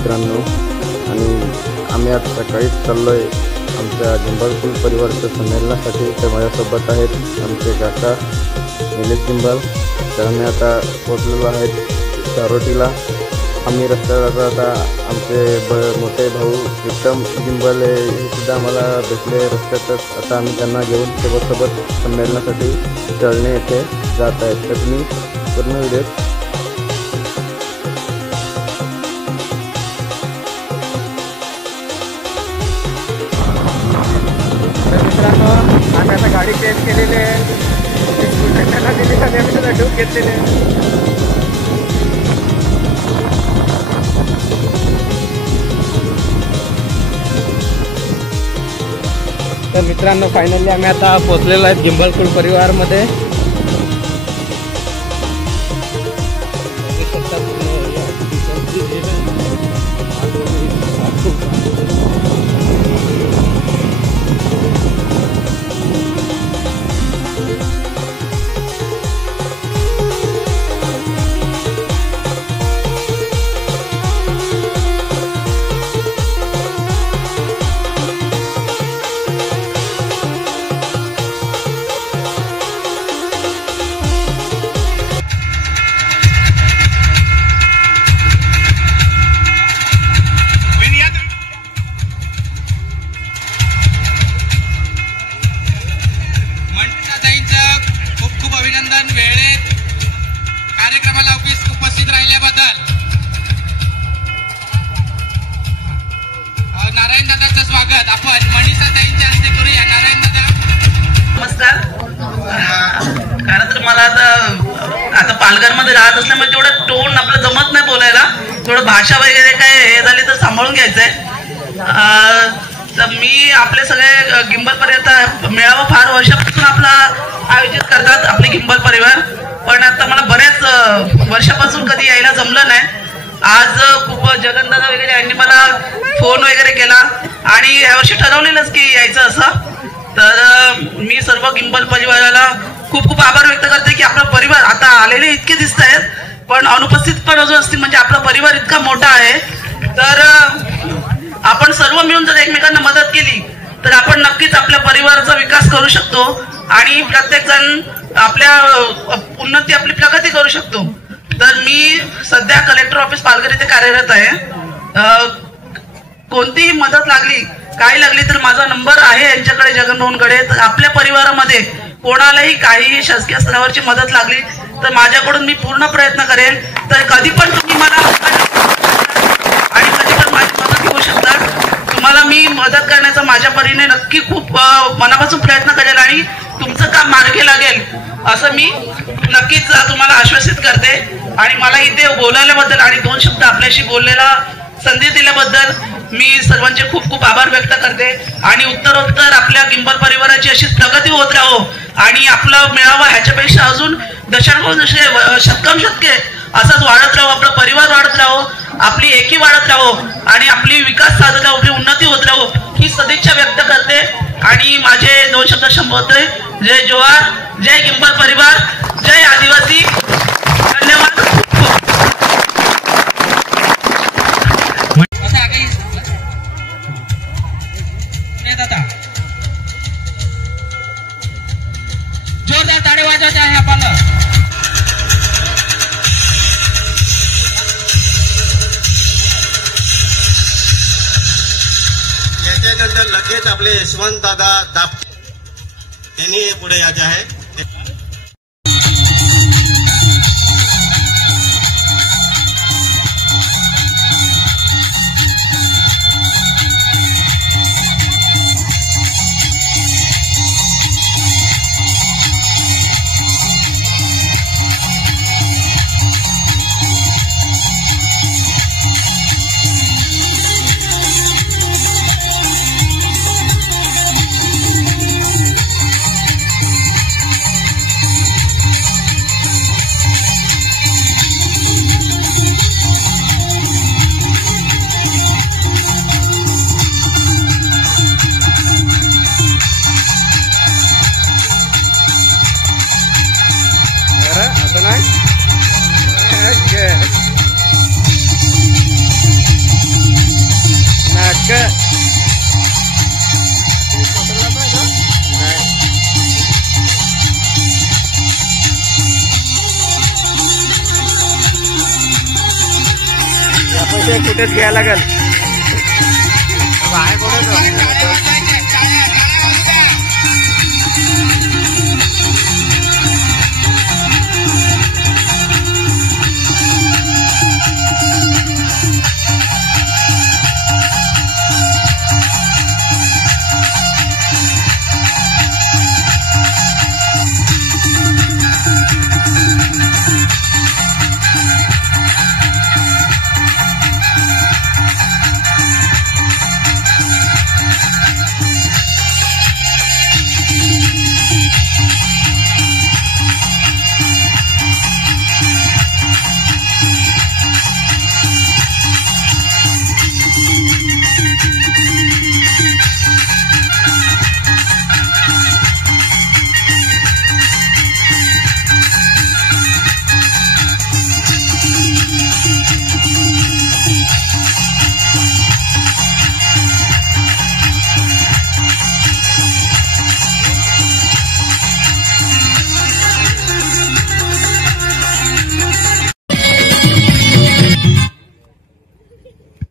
मित्रांनो, आणि आम्ही आज सकाळीच चाललो आहे आमच्या जिंबाल परिवाराच्या संमेलनासाठी। ते माझ्यासोबत आहेत आमचे काका निलेश जिंबाल। तर आम्ही आता पोचलेलो आहेत चारोटीला। आम्ही रस्त्यात आता आमचे मोठे भाऊ विक्रम जिंबाल हे सुद्धा आम्हाला भेटले रस्त्यातच। आता आम्ही त्यांना घेऊन सोबत संमेलनासाठी चळणे येथे जात आहेत। तर तुम्ही पूर्ण व्हिडिओ मित्रांनो, आम्ही आता गाडी चेंज केलेली आहे। त्यांना दिली आणि आम्ही त्याला डूब घेतलेले आहे। तर मित्रांनो, फायनली आम्ही आता पोहोचलेलो आहेत जिंबाल परिवारमध्ये। कार्यक्रमाला उपस्थित राहिल्याबद्दल नारायण दादाचं स्वागत आपण मनीषा ताईंच्या हस्ते करूया। नारायण दादा नमस्कार। कारण तर मला आता पालघरमध्ये राहत असल्यामुळे तेवढं टोन आपलं जमत नाही बोलायला, थोडं भाषा वगैरे काय हे झाली तर सांभाळून घ्यायचंय। तर मी आपले सगळे गिंबल पर्यंत मेळावा फार वर्षापासून आपला आयोजित करतात आपले गिंबल परिवार, पण आता मला बऱ्याच वर्षापासून कधी यायला जमलं नाही। आज खूप जगनदादा वगैरे यांनी मला फोन वगैरे केला आणि यावर्षी ठरवलेलंच की यायचं असं। तर मी सर्व गिंबल परिवाराला खूप खूप आभार व्यक्त करते की आपला परिवार आता आलेले इतके दिसत आहेत, पण अनुपस्थित पण अजून असतील, म्हणजे आपला परिवार इतका मोठा आहे। तर आपण सर्व मिळून जर एकमेकांना मदत केली तर आपण नक्कीच आपल्या परिवाराचा विकास करू शकतो आणि प्रत्येक जण आपल्या उन्नती आपली प्रगती करू शकतो। तर मी सध्या कलेक्टर ऑफिस पालघर इथे कार्यरत आहे। कोणतीही मदत लागली काय लागली तर माझा नंबर आहे यांच्याकडे, जगनभाऊंकडे। तर आपल्या परिवारामध्ये कोणालाही काही शासकीय स्तरावरची मदत लागली तर माझ्याकडून मी पूर्ण प्रयत्न करेन। तर कधी पण तुम्ही मला आणि कधी पण माझी मदत घेऊ शकता। तुम्हाला मी मदत करण्याचा माझ्या परीने नक्की खूप मनापासून प्रयत्न करेल आणि तुमचं काम मार्गी लागेल असं मी नक्कीच तुम्हाला आश्वासित करते। आणि मला इथे बोलायल्याबद्दल आणि 2 शब्द आपल्याशी बोललेला संधी दिल्याबद्दल मी सर्वांचे खूप खूप आभार व्यक्त करते। आणि उत्तरोत्तर आपल्या गिंबल परिवाराची अशीच प्रगती होत राहो आणि आपला मेळावा ह्याच्यापेक्षा अजून दशांश शतके असाच वाढत राहो, आपला परिवार वाढत राहो, आपली एकी वाढत राहो आणि आपली विकास साधत राहो, आपली उन्नती होत राहो ही सदिच्छा व्यक्त करते। आणि माझे 2 शब्द संबोधते। जय जोहार, जय गिंबल परिवार, जय आदिवासी। धन्यवाद। जोरदार ताड़ी वाजवायचे आहे आपल्याला। याच्यानंतर लगेच आपले यशवंत दादा दापटे यांनी पुढे यायचे आहे। पैसे कुठेच घ्यायला लागेल.